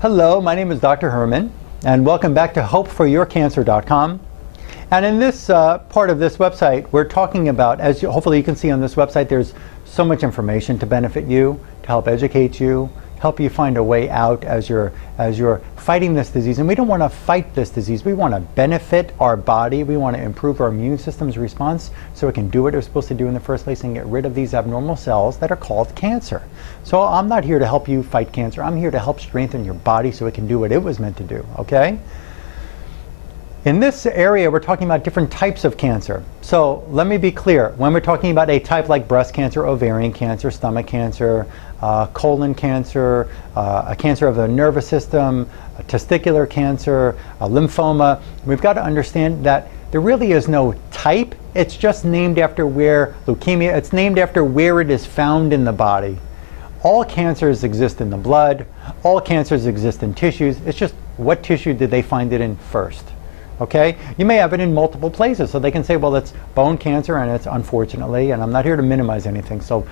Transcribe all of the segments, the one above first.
Hello, my name is Dr. Herman, and welcome back to hopeforyourcancer.com. And in this part of this website, we're talking about, as hopefully you can see on this website, there's so much information to benefit you, to help educate you, help you find a way out as you're fighting this disease. And we don't want to fight this disease. We want to benefit our body. We want to improve our immune system's response so it can do what it's supposed to do in the first place and get rid of these abnormal cells that are called cancer. So I'm not here to help you fight cancer. I'm here to help strengthen your body so it can do what it was meant to do, okay? In this area, we're talking about different types of cancer. So let me be clear. When we're talking about a type like breast cancer, ovarian cancer, stomach cancer, colon cancer, a cancer of the nervous system, a testicular cancer, a lymphoma, we've got to understand that there really is no type. It's just named after where leukemia, it's named after where it is found in the body. All cancers exist in the blood. All cancers exist in tissues. It's just what tissue did they find it in first? Okay? You may have it in multiple places, so they can say, well, it's bone cancer, and it's unfortunately, and I'm not here to minimize anything, so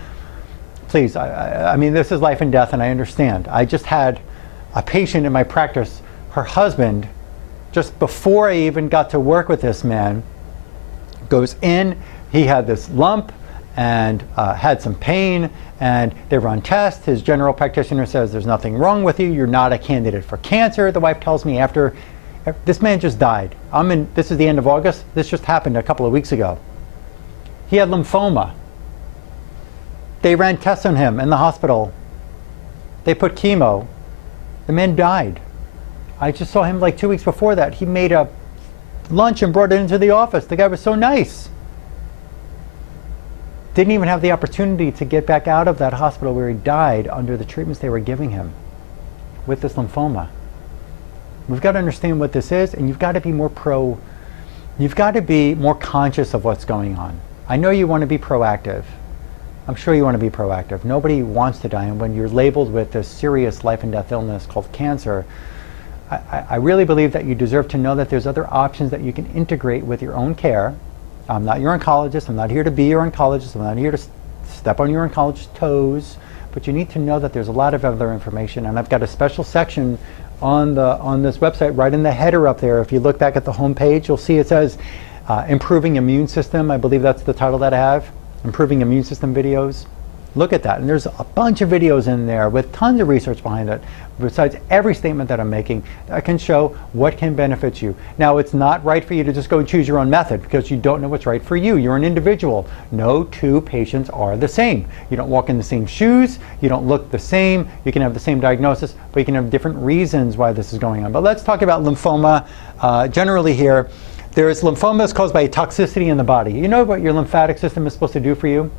please, I mean, this is life and death, and I understand. I just had a patient in my practice, her husband, just before I even got to work with this man, goes in, he had this lump, and had some pain, and they run tests. His general practitioner says, there's nothing wrong with you, you're not a candidate for cancer. The wife tells me after, this man just died. This is the end of August. This just happened a couple of weeks ago. He had lymphoma. They ran tests on him in the hospital. They put chemo. The man died. I just saw him like 2 weeks before that. He made a lunch and brought it into the office. The guy was so nice. Didn't even have the opportunity to get back out of that hospital where he died under the treatments they were giving him with this lymphoma. We've got to understand what this is, and you've got to be more conscious of what's going on. I know you want to be proactive. I'm sure you want to be proactive. Nobody wants to die, and when you're labeled with this serious life and death illness called cancer, I really believe that you deserve to know that there's other options that you can integrate with your own care. I'm not your oncologist. I'm not here to be your oncologist. I'm not here to step on your oncologist's toes, but you need to know that there's a lot of other information, and I've got a special section on this website, right in the header up there. If you look back at the home page, you'll see it says Improving Immune System. I believe that's the title that I have. Improving Immune System videos. Look at that. And there's a bunch of videos in there with tons of research behind it, besides every statement that I'm making, that can show what can benefit you. Now, it's not right for you to just go and choose your own method because you don't know what's right for you. You're an individual. No two patients are the same. You don't walk in the same shoes. You don't look the same. You can have the same diagnosis, but you can have different reasons why this is going on. But let's talk about lymphoma generally here. There's lymphoma that's caused by toxicity in the body. You know what your lymphatic system is supposed to do for you?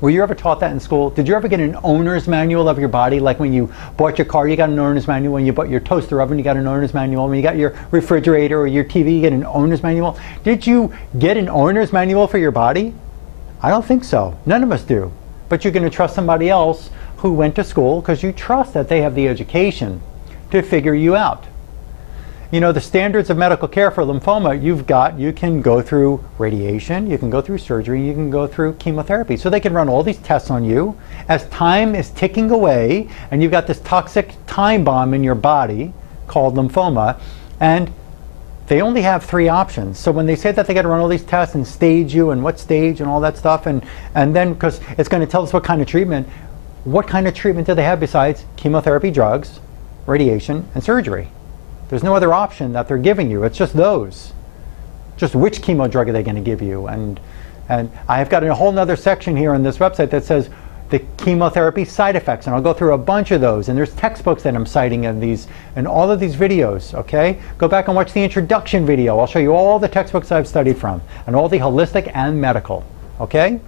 Were you ever taught that in school? Did you ever get an owner's manual of your body? Like when you bought your car, you got an owner's manual. When you bought your toaster oven, you got an owner's manual. When you got your refrigerator or your TV, you get an owner's manual. Did you get an owner's manual for your body? I don't think so. None of us do. But you're going to trust somebody else who went to school because you trust that they have the education to figure you out. You know, the standards of medical care for lymphoma, you can go through radiation, you can go through surgery, you can go through chemotherapy. So they can run all these tests on you. As time is ticking away, and you've got this toxic time bomb in your body called lymphoma, and they only have 3 options. So when they say that they got to run all these tests and stage you and what stage and all that stuff, and then because it's going to tell us what kind of treatment do they have besides chemotherapy, drugs, radiation, and surgery? There's no other option that they're giving you. It's just those. Just which chemo drug are they going to give you? And I've got a whole nother section here on this website that says the chemotherapy side effects, and I'll go through a bunch of those. And there's textbooks that I'm citing in all of these videos, okay? Go back and watch the introduction video. I'll show you all the textbooks I've studied from, and all the holistic and medical, okay?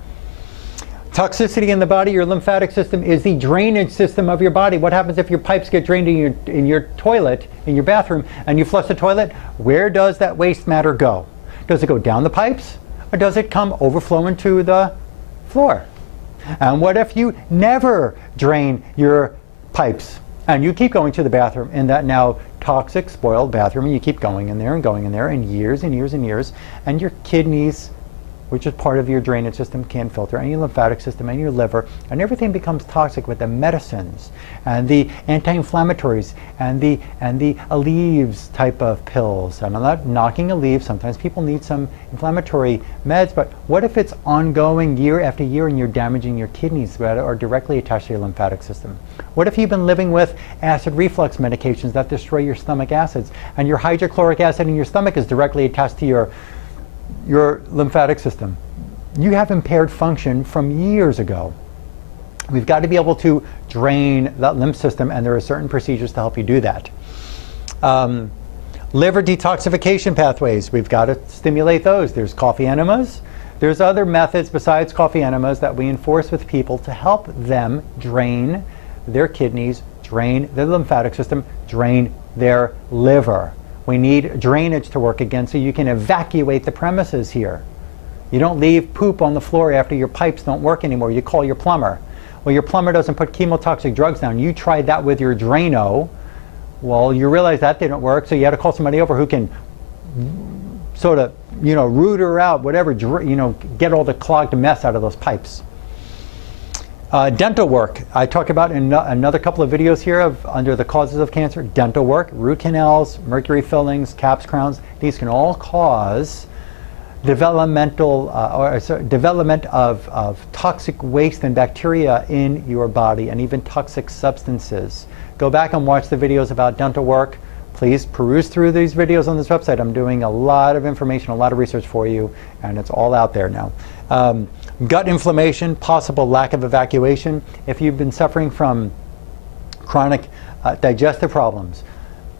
Toxicity in the body, your lymphatic system is the drainage system of your body. What happens if your pipes get drained in your toilet, in your bathroom, and you flush the toilet? Where does that waste matter go? Does it go down the pipes, or does it come overflow into the floor? And what if you never drain your pipes, and you keep going to the bathroom in that now toxic, spoiled bathroom, and you keep going in there and years and years and years, and your kidneys which is part of your drainage system, can't filter, and your lymphatic system and your liver, and everything becomes toxic with the medicines and the anti-inflammatories and the Aleve type of pills. And I'm not knocking Aleve. Sometimes people need some inflammatory meds, but what if it's ongoing year after year and you're damaging your kidneys that are directly attached to your lymphatic system? What if you've been living with acid reflux medications that destroy your stomach acids, and your hydrochloric acid in your stomach is directly attached to your lymphatic system? You have impaired function from years ago. We've got to be able to drain that lymph system, and there are certain procedures to help you do that. Liver detoxification pathways, we've got to stimulate those. There's coffee enemas. There's other methods besides coffee enemas that we enforce with people to help them drain their kidneys, drain their lymphatic system, drain their liver. We need drainage to work again so you can evacuate the premises here. You don't leave poop on the floor after your pipes don't work anymore. You call your plumber. Well, your plumber doesn't put chemotoxic drugs down. You tried that with your Drano. Well, you realize that didn't work, so you had to call somebody over who can sort of, root her out, whatever, get all the clogged mess out of those pipes. Dental work. I talk about in another couple of videos here under the causes of cancer. Dental work, root canals, mercury fillings, caps, crowns. These can all cause development of toxic waste and bacteria in your body, and even toxic substances. Go back and watch the videos about dental work. Please peruse through these videos on this website. I'm doing a lot of information, a lot of research for you, and it's all out there now. Gut inflammation, possible lack of evacuation. If you've been suffering from chronic digestive problems,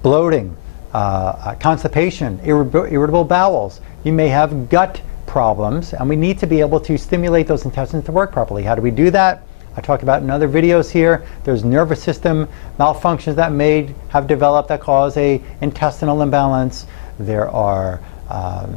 bloating, constipation, irritable bowels, you may have gut problems, and we need to be able to stimulate those intestines to work properly. How do we do that? I talk about in other videos here. There's nervous system malfunctions that may have developed that cause a intestinal imbalance. There are a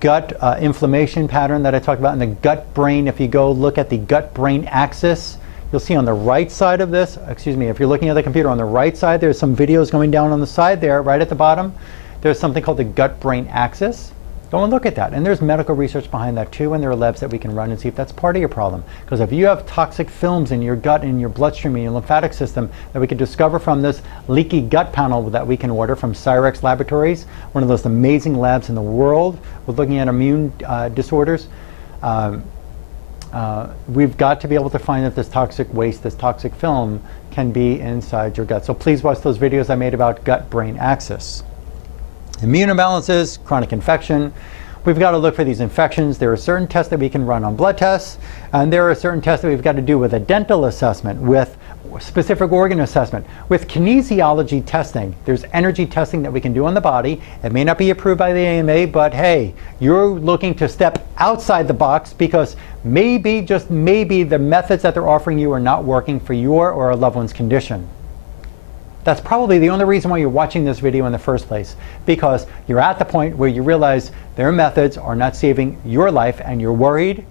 gut inflammation pattern that I talk about in the gut-brain. If you go look at the gut-brain axis, you'll see on the right side of this, if you're looking at the computer, on the right side, there's some videos going down on the side there, right at the bottom. There's something called the gut-brain axis. Go and look at that. And there's medical research behind that too, and there are labs that we can run and see if that's part of your problem. Because if you have toxic films in your gut, in your bloodstream, in your lymphatic system, that we can discover from this leaky gut panel that we can order from Cyrex Laboratories, one of those amazing labs in the world with looking at immune disorders, we've got to be able to find that this toxic waste, this toxic film, can be inside your gut. So please watch those videos I made about gut-brain axis. Immune imbalances, chronic infection. We've got to look for these infections. There are certain tests that we can run on blood tests, and there are certain tests that we've got to do with a dental assessment, with specific organ assessment, with kinesiology testing. There's energy testing that we can do on the body. It may not be approved by the AMA, but hey, you're looking to step outside the box because maybe, just maybe, the methods that they're offering you are not working for your or a loved one's condition. That's probably the only reason why you're watching this video in the first place, because you're at the point where you realize their methods are not saving your life and you're worried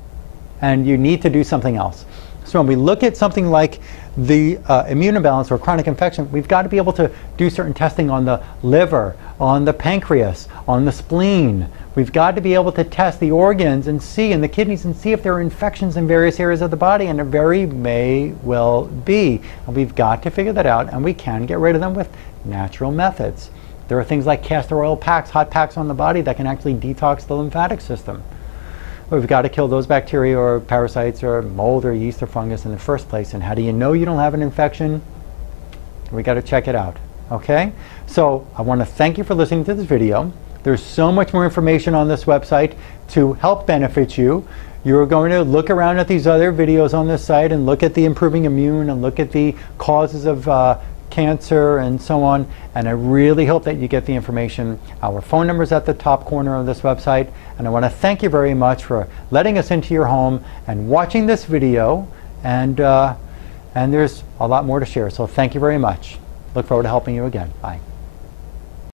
and you need to do something else. So when we look at something like the immune imbalance or chronic infection, we've got to be able to do certain testing on the liver, on the pancreas, on the spleen. We've got to be able to test the organs and see, and the kidneys, and see if there are infections in various areas of the body, and there very may well be. And we've got to figure that out, and we can get rid of them with natural methods. There are things like castor oil packs, hot packs on the body that can actually detox the lymphatic system. We've got to kill those bacteria or parasites or mold or yeast or fungus in the first place. And how do you know you don't have an infection? We got to check it out. Okay? So I want to thank you for listening to this video. There's so much more information on this website to help benefit you. You're going to look around at these other videos on this site and look at the improving immune and look at the causes of cancer and so on. And I really hope that you get the information. Our phone number is at the top corner of this website. And I want to thank you very much for letting us into your home and watching this video. And there's a lot more to share. So thank you very much. Look forward to helping you again. Bye.